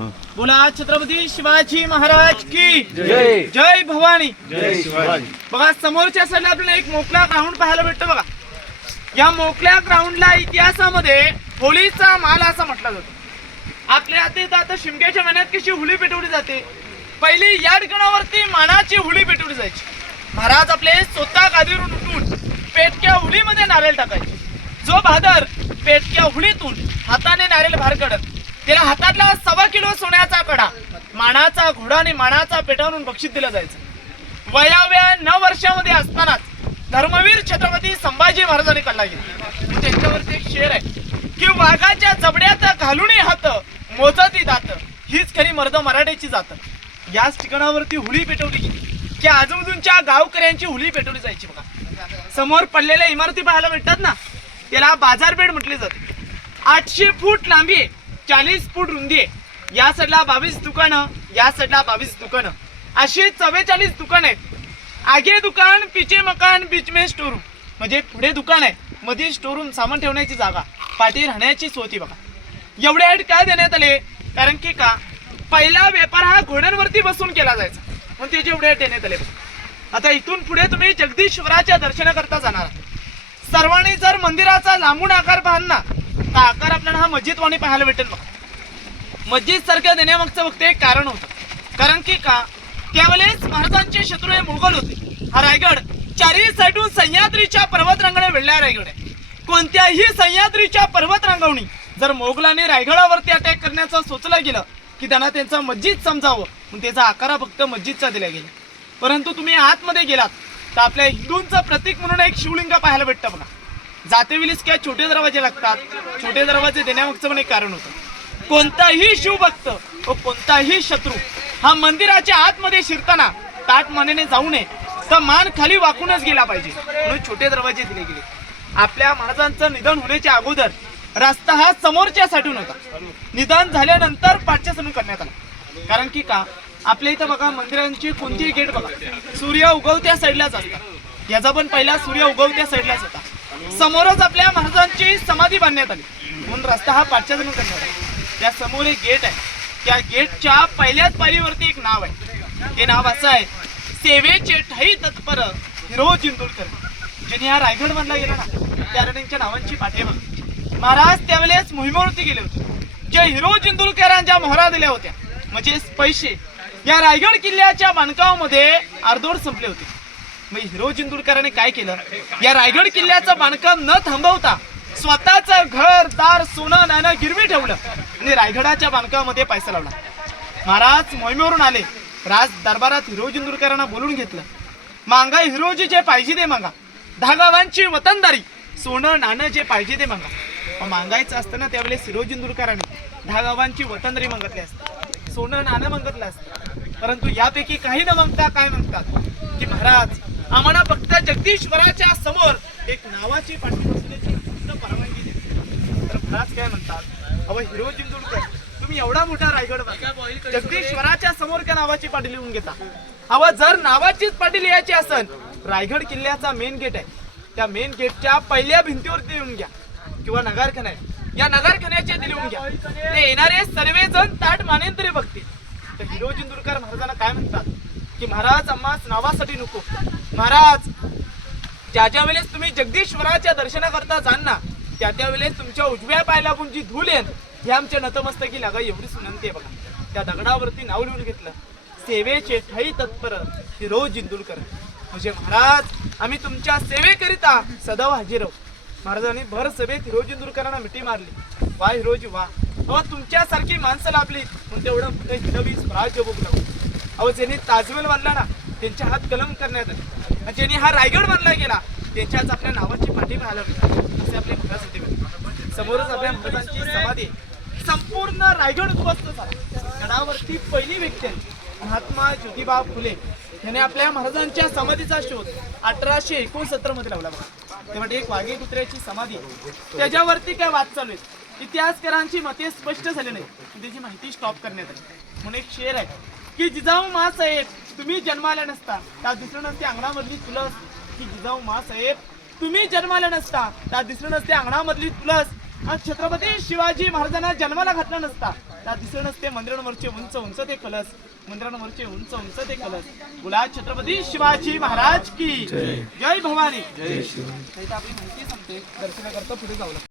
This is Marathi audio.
बोला छत्रपती शिवाजी महाराज की जय. जय भवानी. जय शिवाजी. बघा समोरच्या साईडला आपल्याला एक मोकळा ग्राउंड पाहायला भेटतो. बघा या मोकळ्या ग्राउंडला इतिहासामध्ये होळीचा माल असा म्हटला जातो. आपल्या आता शिमग्याच्या महिन्यात कशी होळी पेटवली जाते, पहिली या ठिकाणावरती मानाची होळी पेटवली जायची. महाराज आपले स्वतः गादीवरून उठून पेटक्या होळीमध्ये नारळ टाकायचे. जो बहादर पेटक्या होळीतून हाताने नारळ बाहेर काढत त्याला हातातला 1.25 किलो सोन्याचा कडा, मानाचा घोडा आणि मानाचा पेटावून बक्षीस दिलं जायचं. वयाव्या 9 वर्षामध्ये असतानाच धर्मवीर छत्रपती संभाजी महाराजांनी कल्ला गेला. त्यांच्यावरती एक शेर आहे की वाघाच्या जबड्यात घालून हात मोजती दात, हीच खरी मर्द मराठ्याची जात. याच ठिकाणावरती होळी पेटवली गेली की आजूबाजूच्या गावकऱ्यांची होळी पेटवली जायची. बघा समोर पडलेल्या इमारती पाहायला भेटतात ना, त्याला बाजारपेठ म्हटली जाते. 800 फूट लांबी आहे, 40 फूट रुंदी आहे. या साईडला 22 दुकानं, या साईडला 22 दुकानं, अशी 44 दुकान आहेत. आगे दुकान, पिछे मकान, बीच में स्टोरूम. म्हणजे पुढे दुकान आहे, मध्ये स्टोरूम, सामान ठेवण्याची जागा, पाठी राहण्याची सोय होती. बघा एवढे ॲड काय देण्यात आले, कारण की का पहिला व्यापार हा घोड्यांवरती बसून केला जायचा, म्हणून त्याचे एवढे ॲड देण्यात आले. आता इथून पुढे तुम्ही जगदीश्वराच्या दर्शनाकरता जाणार आहात. सर्वांनी जर मंदिराचा लांबून आकार पाहाल ना, तर आकार आपल्याला हा मस्जिदवाणी पाहायला भेटेल. बघा मस्जिद सारखं देण्यामागचं फक्त एक कारण होतं, कारण की का त्यावेळेस महाराजांचे शत्रू हे मुघल होते. हा रायगड चारही साईडून सह्याद्रीच्या पर्वतरांगाने वेढलेला रायगड आहे. कोणत्याही सह्याद्रीच्या पर्वतरांगावनी जर मोगलांनी रायगडावरती अटॅक करण्याचं सोचलं गेलं की त्यांना त्यांचा मस्जिद समजावं, म्हणून त्याचा आकार फक्त मस्जिदचा दिला गेला. परंतु तुम्ही आतमध्ये गेलात तर आपल्या हिंदूंचं प्रतीक म्हणून एक शिवलिंग पाहायला भेटतं. बघा जातेवेळीस काय छोटे दरवाजे लागतात, छोटे दरवाजे देण्यामागचं पण एक कारण होतं. कोणताही शिवभक्त व कोणताही शत्रू हा मंदिराच्या आतमध्ये शिरताना ताट मानेने जाऊ नये, तर मान खाली वाकूनच गेला पाहिजे, म्हणून छोटे दरवाजे दिले गेले. आपल्या महाराजांचं निधन होण्याच्या अगोदर रस्ता हा समोरच्या साईडून होता. निधन झाल्यानंतर पाठच्या साईडून करण्यात आला. कारण की का आपल्या इथं बघा मंदिरांची कोणतीही गेट बघा सूर्य उगवत्या साईडलाच असतात. याचा पण पहिला सूर्य उगवत्या साईडलाच होता. समोरच आपल्या महाराजांची समाधी बांधण्यात आली, म्हणून रस्ता हा पाठच्या साईडून करण्यात आला. त्या समोर एक गेट आहे, त्या गेटच्या पहिल्याच पायरीवरती एक नाव आहे. ते नाव असं आहे, सेवेचे ठाई तत्पर हिरो जिंतूरकर. ज्यांनी हा रायगड बांधला गेला ना, त्या त्यांच्या नावांची पाठी बघा. महाराज त्यावेळेस मोहिमेवरती गेले होते. जे हिरो जिंतूरकरांच्या मोहरा दिल्या होत्या म्हणजे पैसे, या रायगड किल्ल्याच्या बांधकामामध्ये अर्धोड संपले होते. मग हिरो जिंतूरकरांनी काय केलं, या रायगड किल्ल्याचं बांधकाम न थांबवता स्वतःचं घर दार सोनं नाणं गिरवी ठेवलं आणि रायगडाच्या बांधकामामध्ये पैसा लावला. महाराज मोहिमेवरून आले, राज दरबारात हिरो जिंतूरकरांना बोलून घेतलं. मांगा हिरोजी जे पाहिजे ते मागा, 10 गावांची वतनदारी, सोनं नाणं जे पाहिजे ते मागा. मागायचं असतं ना त्यावेळेस हिरो जिंतूरकरांनी 10 गावांची वतनदारी मागितली असते, सोनं नाणं मागितलं असतं. परंतु यापैकी काही न मागता काय म्हणतात की महाराज आम्हाला फक्त जगदीश्वराच्या समोर एक नावाची पाठी बसण्याची परवानगी द्या. तर महाराज काय म्हणतात, अहो हिरो जिंतूरकर तुम्ही एवढा मोठा रायगड बांधला, जगदीश्वराच्या समोर का नावाची पाटी लिहून घेता. अहो जर नावाचीच पाटी लिहायची असेल, रायगड किल्ल्याचा मेन गेट आहे, त्या मेन गेटच्या पहिल्या भिंतीवरती लिहून घ्या, किंवा नगारखाना आहे या नगारखान्याचे लिहून घ्या. ते येणारे सर्वजण ताट मानेन तरी बघतील. तर हिरो जिंतूरकर महाराजांना काय म्हणतात की महाराज आम्हाच नावासाठी नको, महाराज ज्या वेळेस तुम्ही जगदीश्वराच्या दर्शनाकरता जाल ना, त्या वेळेस तुमच्या उजव्या पाय लागून जी धूल येईल ही आमच्या नतमस्तकी लागा एवढीच विनंती आहे. बघा त्या दगडावरती नाव लिहून घेतलं, सेवेचे ठाई तत्पर हिरो जिंतूरकर. म्हणजे महाराज आम्ही तुमच्या सेवेकरिता सदैव हजर आहोत. महाराजांनी भर सभेत हिरो जिंतूरकरांना मिठी मारली, वा हिरोजी वा. अहो तुमच्यासारखी माणसं लाभली म्हणून तेवढं मोठं हिरवी स्वराज्य भोग लागू. अहो ज्यांनी ताजमहल बांधला ना त्यांच्या हात कलम करण्यात आले, ज्यांनी हा रायगड बांधला गेला त्यांच्याच आपल्या नावाची पाठी पाहायला मिळाली. असे आपले महाराज होते. समोरच आपल्या महाराजांची समाधी, संपूर्ण रायगड उद्ध्वस्त झाला. गडावरती पहिली व्यक्ती महात्मा ज्योतिबा फुले याने आपल्या महाराजांच्या समाधीचा शोध 1869 मध्ये लावला. बघा तेव्हा एक वाघे कुत्र्याची समाधी, त्याच्यावरती काय वाद चालू आहे. इतिहासकारांची मते स्पष्ट झाली नाही, त्याची माहिती स्टॉप करण्यात आली. म्हणून एक शेर आहे की जिजाऊ मासाहेब तुम्ही जन्माला नसता त्या दिसलं नसते अंगणामधली तुलस, की जिजाऊ मासाहेब तुम्ही जन्माला नसता त्या दिसलं नसते अंगणामधली तुलस, आणि छत्रपती शिवाजी महाराजांना जन्माला घातला नसता त्या दिसणच ते मंदिरांवरचे उंच उंच ते कलश, मंदिरांवरचे उंच उंच ते कलश. बोला छत्रपती शिवाजी महाराज की जय भवानी. जय श्री आपली माहिती सांगते, दर्शन करतो पुढे जाऊ.